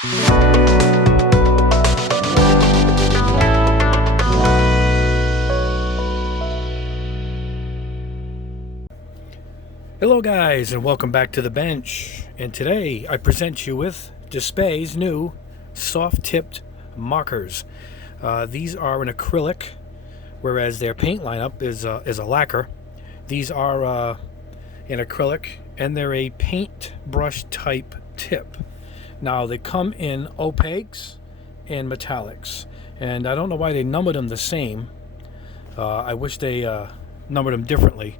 Hello guys, and welcome back to the bench. And today I present you with Dspiae's new soft-tipped markers. These are an acrylic, whereas their paint lineup is a lacquer. These are an acrylic, and they're a paintbrush type tip. Now they come in opaques and metallics, and I don't know why they numbered them the same. I wish they numbered them differently.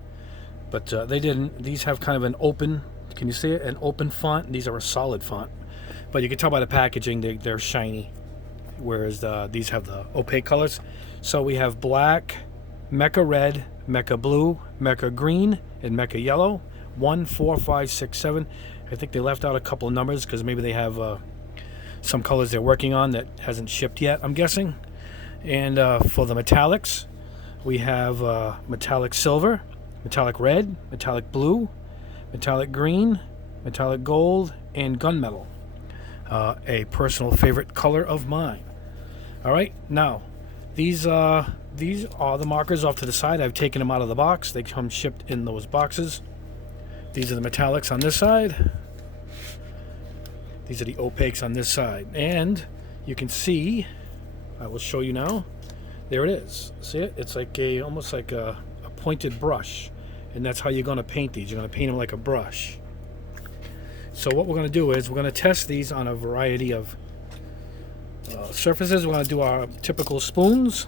But they didn't. These have kind of an open, can you see it? An open font. These are a solid font. But you can tell by the packaging they're shiny, whereas these have the opaque colors. So we have black, mecha red, mecha blue, mecha green, and mecha yellow. 1, 4, 5, 6, 7. I think they left out a couple of numbers because maybe they have some colors they're working on that hasn't shipped yet, I'm guessing. And for the metallics, we have metallic silver, metallic red, metallic blue, metallic green, metallic gold, and gunmetal. A personal favorite color of mine. Alright, now these are the markers off to the side. I've taken them out of the box. They come shipped in those boxes. These are the metallics on this side. These are the opaques on this side. And you can see, I will show you now. There it is. See it? It's like almost like a pointed brush, and that's how you're going to paint these. You're going to paint them like a brush. So what we're going to do is we're going to test these on a variety of surfaces. We're going to do our typical spoons,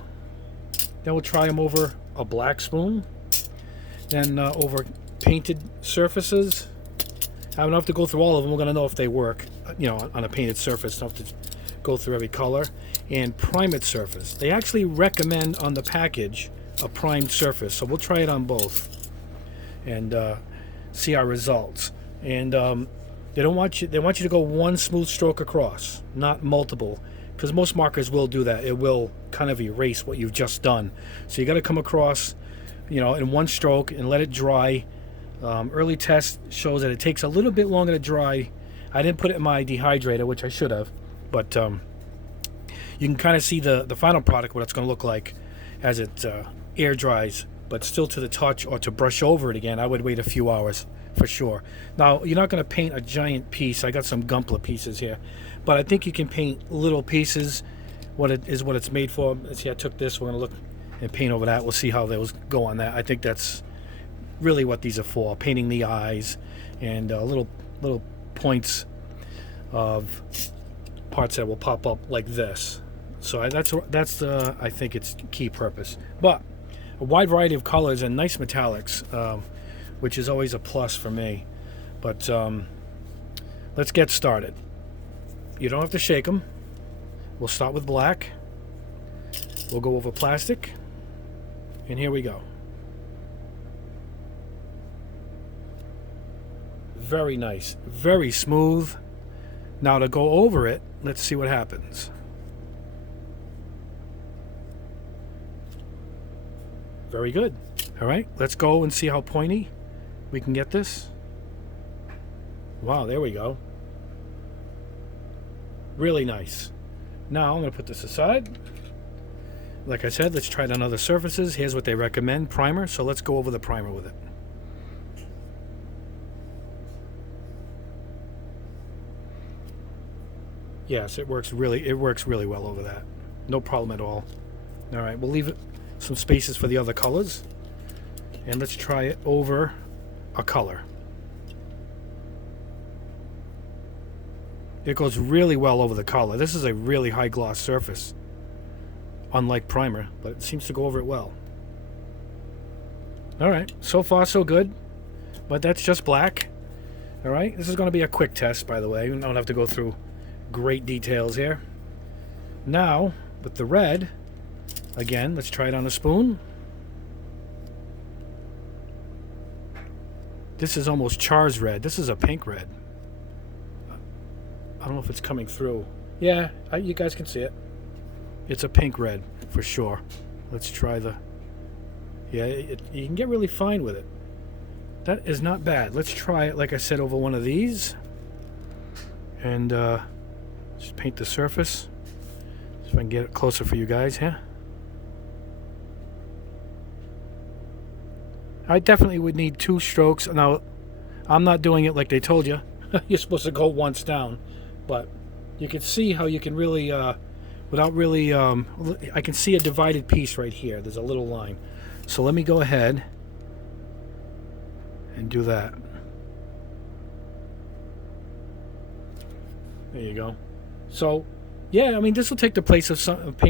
then we'll try them over a black spoon, then over painted surfaces. I don't have to go through all of them. We're going to know if they work, on a painted surface. Don't have to go through every color. And primed surface. They actually recommend on the package a primed surface, so we'll try it on both and see our results. And they want you to go one smooth stroke across, not multiple, because most markers will do that. It will kind of erase what you've just done. So you got to come across, in one stroke and let it dry. Early test shows that it takes a little bit longer to dry. I didn't put it in my dehydrator, which I should have, but you can kind of see the final product, what it's going to look like as it air dries, but still to the touch or to brush over it again, I would wait a few hours for sure. Now, you're not going to paint a giant piece. I got some Gunpla pieces here, but I think you can paint little pieces. What it's made for. See, I took this. We're going to look and paint over that. We'll see how those go on that. I think that's really what these are for, painting the eyes and little points of parts that will pop up like this. So that's the, I think, its key purpose. But a wide variety of colors and nice metallics, which is always a plus for me. But let's get started. You don't have to shake them. We'll start with black. We'll go over plastic. And here we go. Very nice. Very smooth. Now to go over it, let's see what happens. Very good. All right, let's go and see how pointy we can get this. Wow, there we go. Really nice. Now I'm going to put this aside. Like I said, let's try it on other surfaces. Here's what they recommend, primer. So let's go over the primer with it. Yes, it works really well over that. No problem at all. All right, we'll leave it some spaces for the other colors, and let's try it over a color. It goes really well over the color. This is a really high gloss surface, unlike primer, but it seems to go over it well. All right, so far so good, but that's just black. All right, this is going to be a quick test, by the way. We don't have to go through great details here. Now with the red, again, let's try it on a spoon. This is almost Char's red. This is a pink red. I don't know if it's coming through. Yeah, you guys can see it. It's a pink red for sure. Let's try the... Yeah, you can get really fine with it. That is not bad. Let's try it, like I said, over one of these. And Just paint the surface. See if I can get it closer for you guys here. I definitely would need 2 strokes. Now, I'm not doing it like they told you. You're supposed to go once down. But you can see how you can really, without really, I can see a divided piece right here. There's a little line. So let me go ahead and do that. There you go. So, yeah, I mean, this will take the place of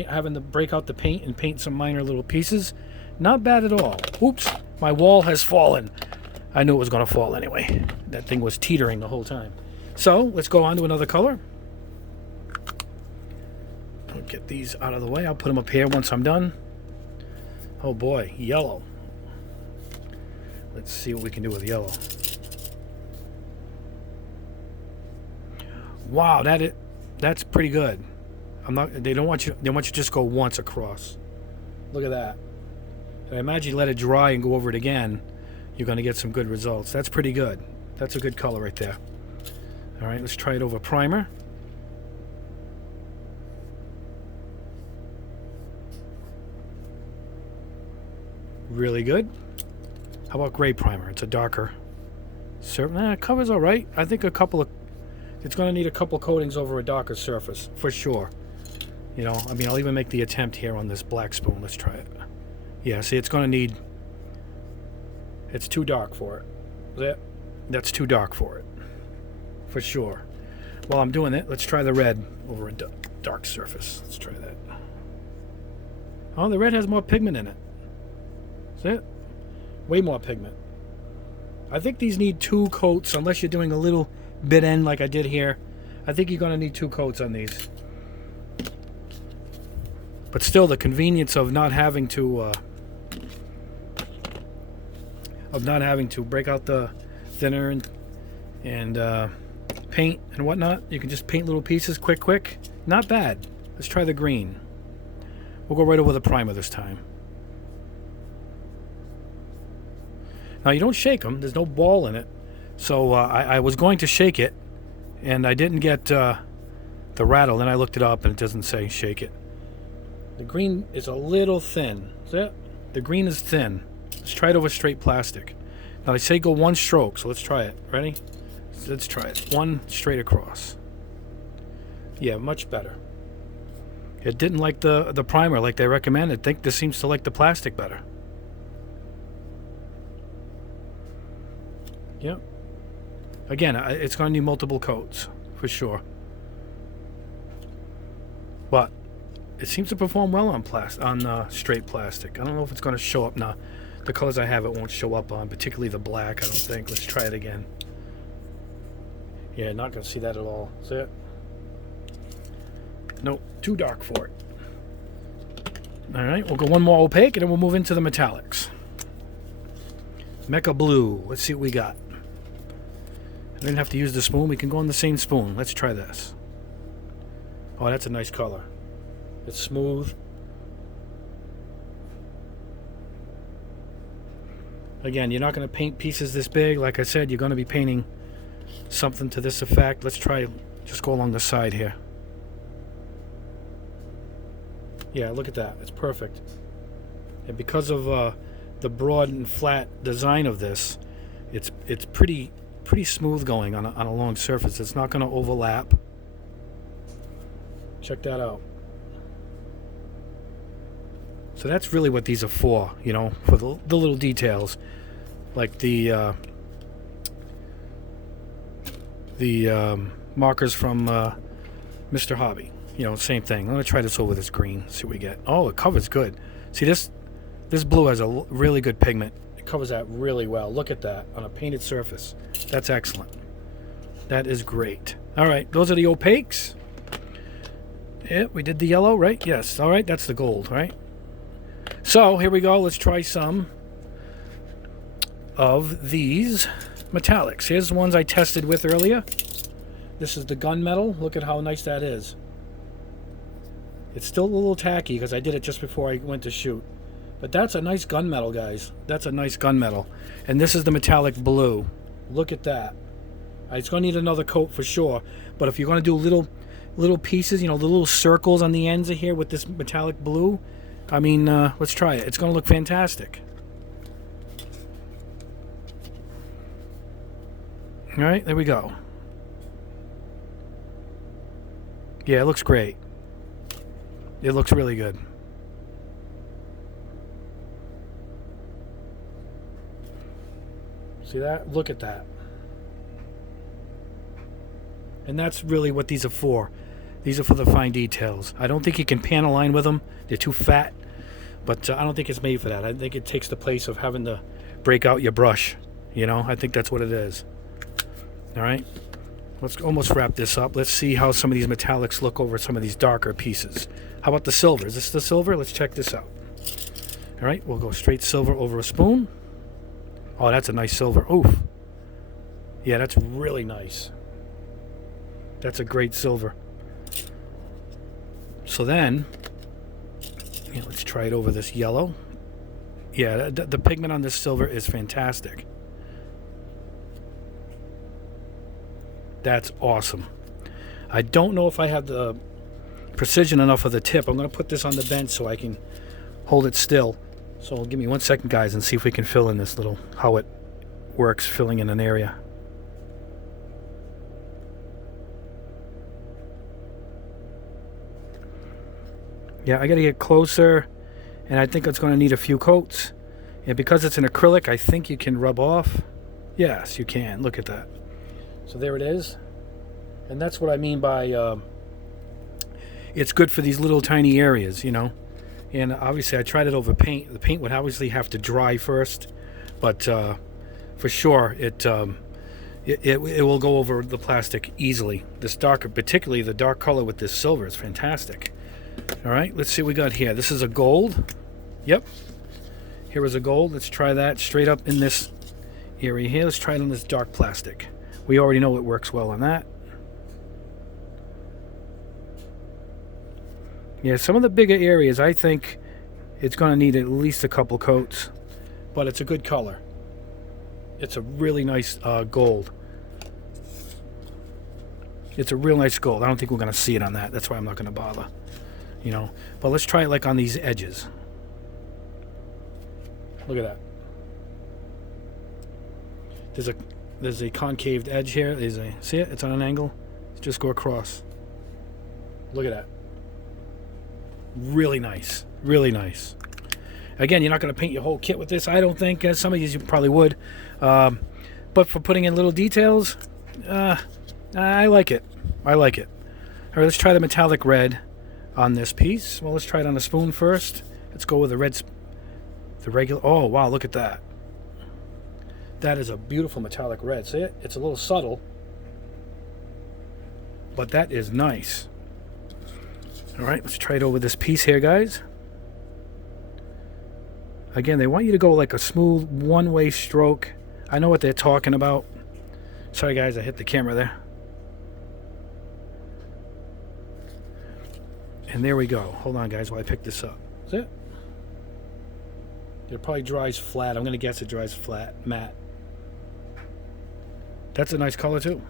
having to break out the paint and paint some minor little pieces. Not bad at all. Oops, my wall has fallen. I knew it was going to fall anyway. That thing was teetering the whole time. So, let's go on to another color. I'll get these out of the way. I'll put them up here once I'm done. Oh boy, yellow. Let's see what we can do with yellow. Wow, that's pretty good. They want you to just go once across. Look at that. I imagine you let it dry and go over it again, you're going to get some good results. That's pretty good. That's a good color right there. All right, let's try it over primer. Really good. How about gray primer? It's a darker. It covers all right. I think it's going to need a couple coatings over a darker surface for sure. You know, I mean, I'll even make the attempt here on this black spoon. Let's try it. Yeah, see, it's going to need... It's too dark for it. That's too dark for it. For sure. While I'm doing it, let's try the red over a dark surface. Let's try that. Oh, the red has more pigment in it. See it? Way more pigment. I think these need 2 coats, unless you're doing a little bit end like I did here. I think you're going to need 2 coats on these. But still, the convenience of not having to break out the thinner and paint and whatnot. You can just paint little pieces quick. Not bad. Let's try the green. We'll go right over the primer this time. Now, you don't shake them. There's no ball in it. So I was going to shake it, and I didn't get the rattle. Then I looked it up, and it doesn't say shake it. The green is a little thin. See it? The green is thin. Let's try it over straight plastic. Now, they say go 1 stroke, so let's try it. Ready? Let's try it. 1 straight across. Yeah, much better. It didn't like the primer like they recommended. I think this seems to like the plastic better. Yep. Again, it's going to need multiple coats, for sure. But it seems to perform well on straight plastic. I don't know if it's going to show up now. The colors I have, it won't show up on, particularly the black, I don't think. Let's try it again. Yeah, not going to see that at all. See it? Nope, too dark for it. All right, we'll go 1 more opaque, and then we'll move into the metallics. Mecha Blue. Let's see what we got. We didn't have to use the spoon. We can go on the same spoon. Let's try this. Oh, that's a nice color. It's smooth. Again, you're not going to paint pieces this big. Like I said, you're going to be painting something to this effect. Let's try, just go along the side here. Yeah, look at that. It's perfect. And because of the broad and flat design of this, it's pretty smooth going on a long surface. It's not going to overlap. Check that out. So that's really what these are for, you know, for the little details, like the markers from Mr. Hobby. You know, same thing. I'm going to try this over this green, see what we get. Oh, it covers good. See, this blue has a really good pigment. It covers that really well. Look at that on a painted surface. That's excellent. That is great. All right, those are the opaques. Yeah, we did the yellow, right? Yes. All right, that's the gold, right? So here we go. Let's try some of these metallics. Here's the ones I tested with earlier. This is the gunmetal. Look at how nice that is. It's still a little tacky because I did it just before I went to shoot. But that's a nice gunmetal, guys. That's a nice gunmetal. And this is the metallic blue. Look at that. It's going to need another coat for sure. But if you're going to do little little pieces, you know, the little circles on the ends of here with this metallic blue. I mean, let's try it. It's going to look fantastic. All right, there we go. Yeah, it looks great. It looks really good. See that? Look at that. And that's really what these are for. These are for the fine details. I don't think you can pan a line with them. They're too fat. But I don't think it's made for that. I think it takes the place of having to break out your brush. You know, I think that's what it is. All right. Let's almost wrap this up. Let's see how some of these metallics look over some of these darker pieces. How about the silver? Is this the silver? Let's check this out. All right. We'll go straight silver over a spoon. Oh, that's a nice silver. Oof. Yeah, that's really nice. That's a great silver. So then, yeah, let's try it over this yellow. Yeah, the pigment on this silver is fantastic. That's awesome. I don't know if I have the precision enough of the tip. I'm going to put this on the bench so I can hold it still. So give me 1 second, guys, and see if we can fill in this little, how it works filling in an area. Yeah, I got to get closer, and I think it's going to need a few coats. And because it's an acrylic, I think you can rub off. Yes, you can. Look at that. So there it is. And that's what I mean by it's good for these little tiny areas, you know. And obviously I tried it over paint. The paint would obviously have to dry first, but for sure it will go over the plastic easily. This darker, particularly the dark color with this silver, is fantastic. All right, let's see what we got here. This is a gold. Yep. Here is a gold. Let's try that straight up in this area here. Let's try it on this dark plastic. We already know it works well on that. Yeah, some of the bigger areas, I think it's going to need at least a couple coats. But it's a good color. It's a really nice gold. It's a real nice gold. I don't think we're going to see it on that. That's why I'm not going to bother. You know, but let's try it like on these edges. Look at that. There's a concaved edge here. See it? It's on an angle. Just go across. Look at that. Really nice. Really nice. Again, you're not going to paint your whole kit with this, I don't think. Some of you probably would. But for putting in little details, I like it. I like it. All right, let's try the metallic red on this piece. Well, let's try it on a spoon first. Let's go with the red, the regular. Oh, wow, look at that. That is a beautiful metallic red. See it? It's a little subtle, but that is nice. All right, let's try it over this piece here, guys. Again, they want you to go like a smooth one-way stroke. I know what they're talking about. Sorry, guys, I hit the camera there. And there we go. Hold on, guys, while I pick this up. Is it? It probably dries flat. I'm going to guess it dries flat, matte. That's a nice color, too.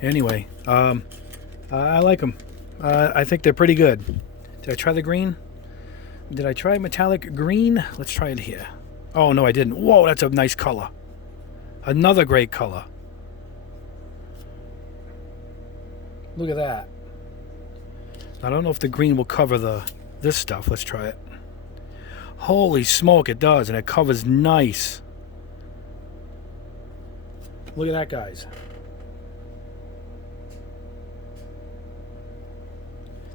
Anyway, I like them. I think they're pretty good. Did I try the green? Did I try metallic green? Let's try it here. Oh, no, I didn't. Whoa, that's a nice color. Another great color. Look at that. I don't know if the green will cover this stuff. Let's try it. Holy smoke, it does, and it covers nice. Look at that, guys.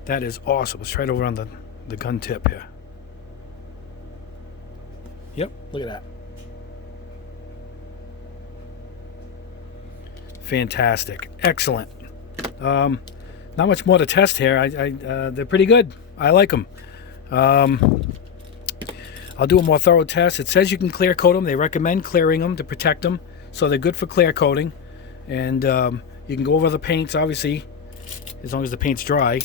That is awesome. Let's try it over on the gun tip here. Yep, look at that. Fantastic. Excellent. Not much more to test here. They're pretty good. I like them. I'll do a more thorough test. It says you can clear coat them. They recommend clearing them to protect them. So they're good for clear coating. And you can go over the paints, obviously, as long as the paint's dry.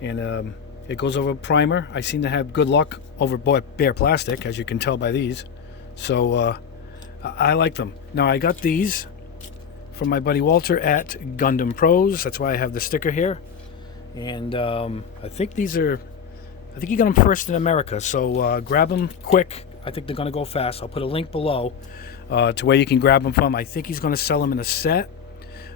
And it goes over primer. I seem to have good luck over bare plastic, as you can tell by these. So I like them. Now I got these from my buddy Walter at Gundam Pros. That's why I have the sticker here. And I think he got them first in America. So grab them quick. I think they're going to go fast. I'll put a link below to where you can grab them from. I think he's going to sell them in a set,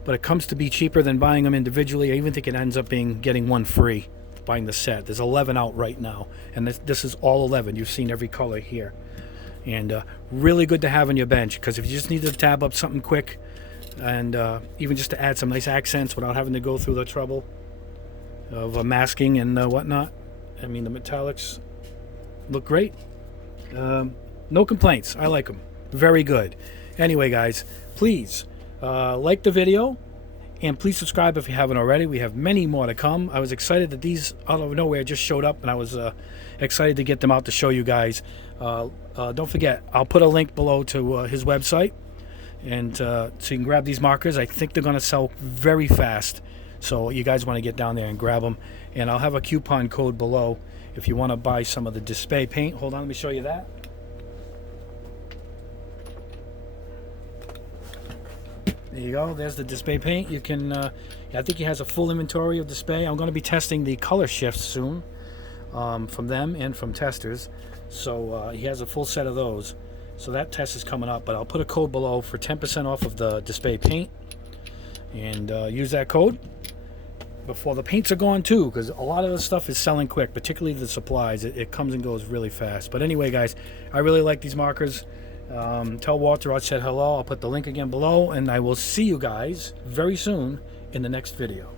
but it comes to be cheaper than buying them individually. I even think it ends up being getting one free buying the set. There's 11 out right now, and this is all 11. You've seen every color here. And really good to have on your bench, because if you just need to tab up something quick, and even just to add some nice accents without having to go through the trouble of masking and whatnot. I mean, the metallics look great. No complaints. I like them. Very good. Anyway, guys, please like the video, and please subscribe if you haven't already. We have many more to come. I was excited that these out of nowhere just showed up, and I was excited to get them out to show you guys. Don't forget, I'll put a link below to his website, and so you can grab these markers. I think they're going to sell very fast, so you guys want to get down there and grab them. And I'll have a coupon code below if you want to buy some of the Dspiae paint. Hold on, let me show you that. There you go. There's the Dspiae paint. You can, I think he has a full inventory of Dspiae. I'm going to be testing the color shifts soon from them and from testers. So he has a full set of those. So that test is coming up, but I'll put a code below for 10% off of the Dspiae paint. And use that code before the paints are gone too, because a lot of the stuff is selling quick, particularly the supplies. It comes and goes really fast. But anyway, guys, I really like these markers. Tell Walter I said hello. I'll put the link again below, and I will see you guys very soon in the next video.